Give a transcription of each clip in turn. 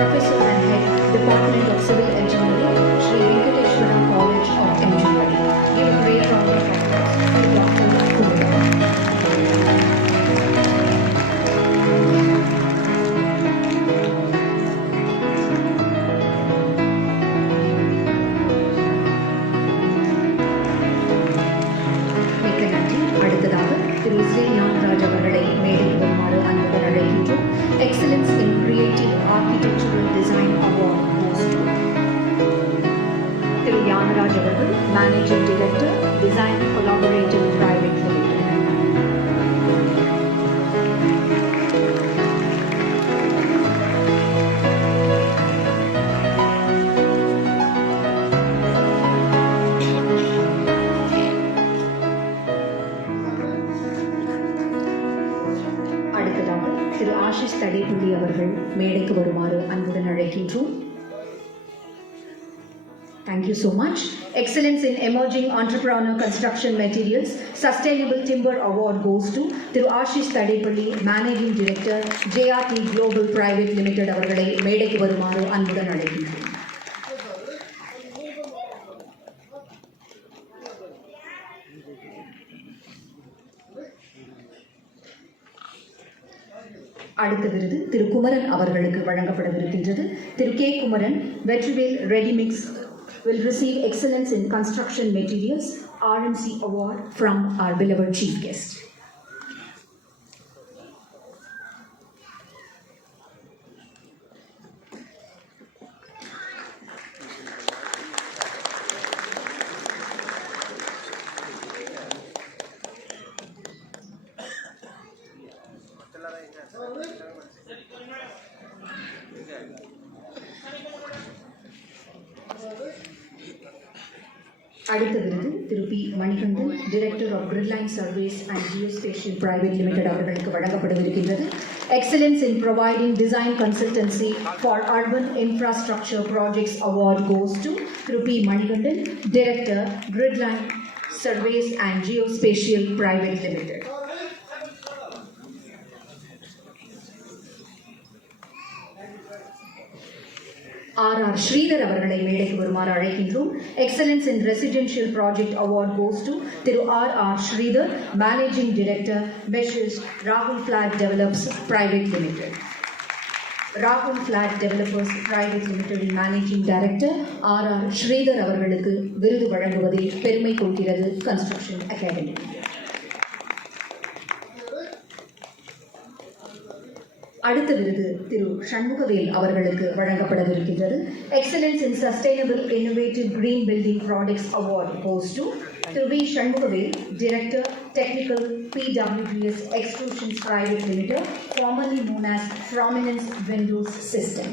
Professor and Head, Department of Civil Engineering, Sri Venkateshwara College of Engineering. Give a great round of applause to Dr. Kumar. மிக்க நன்றி. அடுத்ததாக திரு ஸ்ரீ நாகராஜ் அவர்களை மேடைக்கு வருமாறு அன்புடன் அழைக்கின்றோம். Excellence in creative architectural design award goes to Thiru Gnanaraj அவர்கள், managing director, design collaborative private limited. அடுத்ததாக திரு ஆஷிஷ் தடேபுள்ளி அவர்கள் மேடைக்கு வருமாறு அன்புடன் அழைக்கின்றோம். Thank you so much. Excellence in Emerging Entrepreneur Construction Materials Sustainable Timber Award goes to Thiru Ashish Tadepalli, managing director, JRT Global Private Limited அவர்களை மேடைக்கு வருமாறு அன்புடன் அழைக்கின்றோம். அடுத்த விருது திரு குமரன் அவர்களுக்கு வழங்கப்படவிருக்கின்றது. Thiru K Kumaran, Vetrivel readymix will receive Excellence in Construction Materials RMC Award from our beloved chief guest. அடுத்த விருது திரு பி மணிகண்டன், டைரக்டர் ஆஃப் கிரிட்லைன் services and geospatial private limited அவர்களுக்கு வழங்கப்படவிருக்கின்றது. Excellence in providing design consultancy for urban infrastructure projects award goes to திரு பி மணிகண்டன், டைரக்டர், கிரிட்லைன் services and geospatial private limited. R.R. Sridhar அவர்களை மேடைக்கு வருமாறு அழைக்கின்றோம். Excellence in residential project award goes to Thiru R.R. Sridhar, managing director, measures ராகுல் flat develops private limited. ராகுல் flat developers private limited managing director R.R. Sridhar அவர்களுக்கு விருது வழங்குவதில் பெருமை கொள்கிறது கன்ஸ்ட்ரக்ஷன் அகாடமி. அடுத்த விருது திரு சண்முகவேல் அவர்களுக்கு வழங்கப்படவிருக்கின்றது. Excellence in sustainable innovative green building products award goes to Thiru V Shanmugavel, director, technical, PWDS Extrusions Private Limited, formerly known as Prominence Windows System.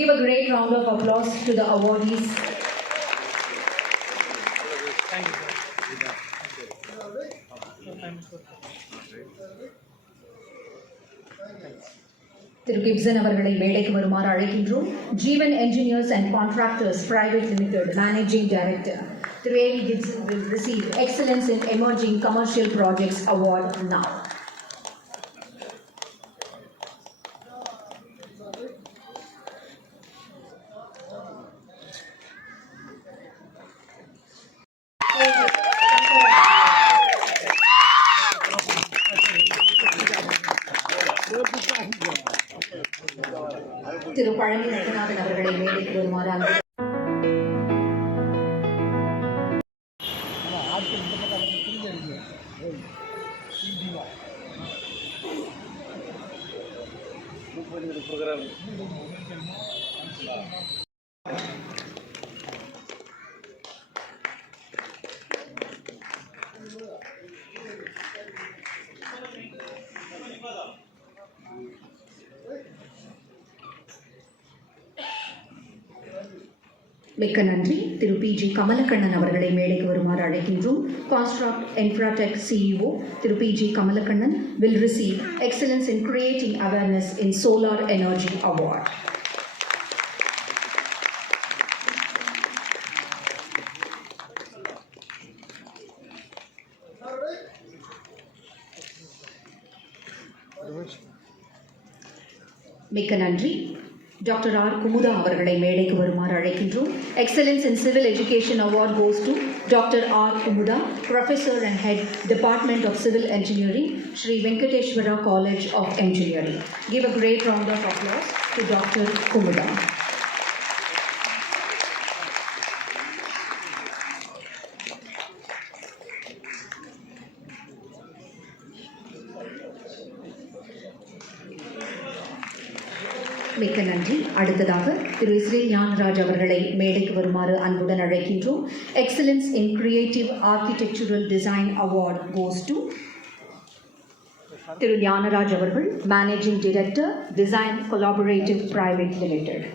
Give a great round of applause to the awardees. Thank you. Thiru Gibson அவர்களை மேடைக்கு வருமாறு அழைக்கின்றோம். Jeevan engineers and contractors private limited managing director Thiru A Gibson will receive Excellence in Emerging Commercial Projects Award now. Thiru Palani Ranganathan அவர்களை மேடைக்கு வருமாறு மிக்க நன்றி. திரு PG கமலக்கண்ணன் அவர்களை மேடைக்கு வருமாறு அழைக்கின்றோம். கான்ஸ்ட்ரக்ட் இன்ஃப்ராடெக் CEO திரு PG Kamalakannan will receive Excellence in Creating Awareness in Solar Energy Award. மிக்க நன்றி. டாக்டர் ஆர் குமுதா அவர்களை மேடைக்கு வருமாறு அழைக்கின்றோம். Excellence in civil education award goes to doctor R Kumudha, professor and head department of civil engineering, Sri Venkateshwara College of Engineering. Give a great round of applause to Dr. Kumuda. மிக்க நன்றி. அடுத்ததாக திரு இஸ்ரேல் ஞானராஜ் அவர்களை மேடைக்கு வருமாறு அன்புடன் அழைக்கின்றோம். Excellence in creative architectural design award goes to Thiru Gnanaraj அவர்கள், managing director, design collaborative private limited.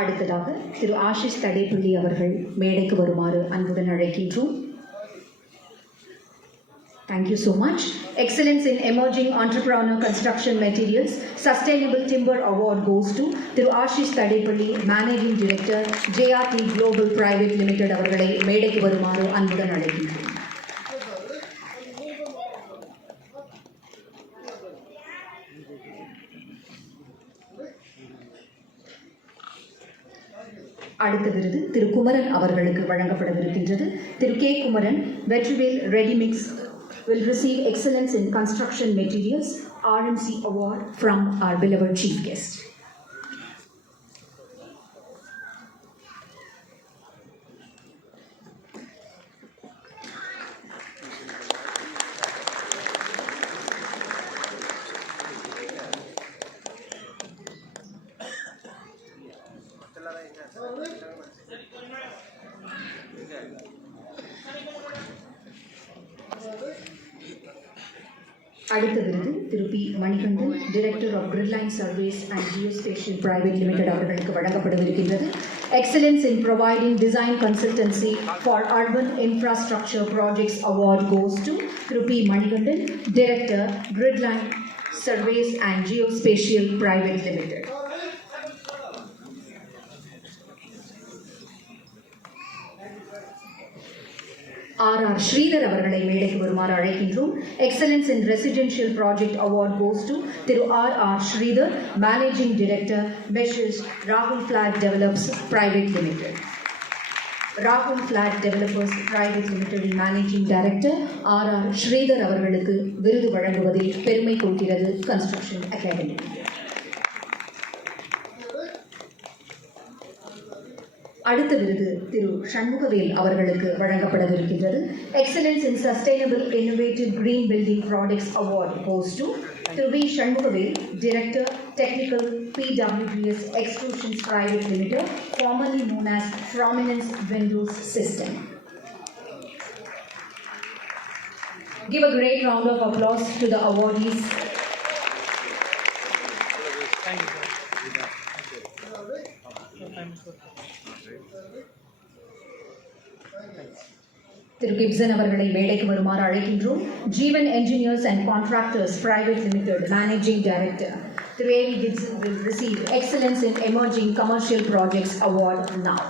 அடுத்ததாக திரு ஆஷிஷ் தடேபள்ளி அவர்கள் மேடைக்கு வருமாறு அன்புடன் அழைக்கின்றோம். Thank you so much. Excellence in Emerging Entrepreneur Construction Materials Sustainable Timber Award goes to Thiru Ashish Tadepalli, managing director, JRT Global Private Limited அவர்களை மேடைக்கு வருமாறு அன்புடன் அழைக்கின்றோம். அடுத்த விருது திரு குமரன் அவர்களுக்கு வழங்கப்படவிருக்கின்றது. Thiru K Kumaran, Vetrivel readymix will receive Excellence in Construction Materials RMC Award from our beloved chief guest. அடுத்த விருது திரு பி மணிகண்டன், டைரக்டர் ஆஃப் கிரிட்லைன் service and geospatial private limited அவர்களுக்கு வழங்கப்படவிருக்கின்றது. Excellence in providing design consultancy for urban infrastructure projects award goes to திரு பி மணிகண்டன், டைரக்டர், கிரிட்லைன் service and geospatial private limited. R Sridhar அவர்களை மேடைக்கு வருமாறு அழைக்கின்றோம். Excellence in residential project award goes to Thiru ஆர் Sridhar, managing director, measures ராகுல் flat develops private limited. ராகுல் flat developers private limited managing director R Sridhar அவர்களுக்கு விருது வழங்குவதில் பெருமை கொள்கிறது கன்ஸ்ட்ரக்ஷன் அகாடமி. அடுத்த விருது திரு சண்முகவேல் அவர்களுக்கு வழங்கப்படவிருக்கின்றது. Excellence in sustainable innovative green building products award goes to Thiru V Shanmugavel, director, technical, PWGS Extrusions Private Limited, formerly known as Prominence Windows System. Give a great round of applause to the awardees. Thiru Gibson அவர்களை மேடைக்கு வருமாறு அழைக்கின்றோம். Jeevan engineers and contractors private limited managing director Thiru AV Gibson will receive Excellence in Emerging Commercial Projects Award now.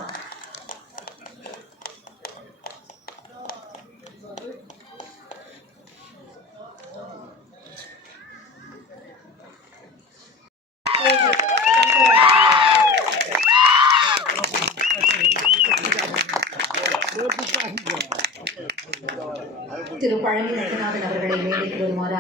Thiru Palani Ranganathan அவர்களை மேடைக்கு வருமாறு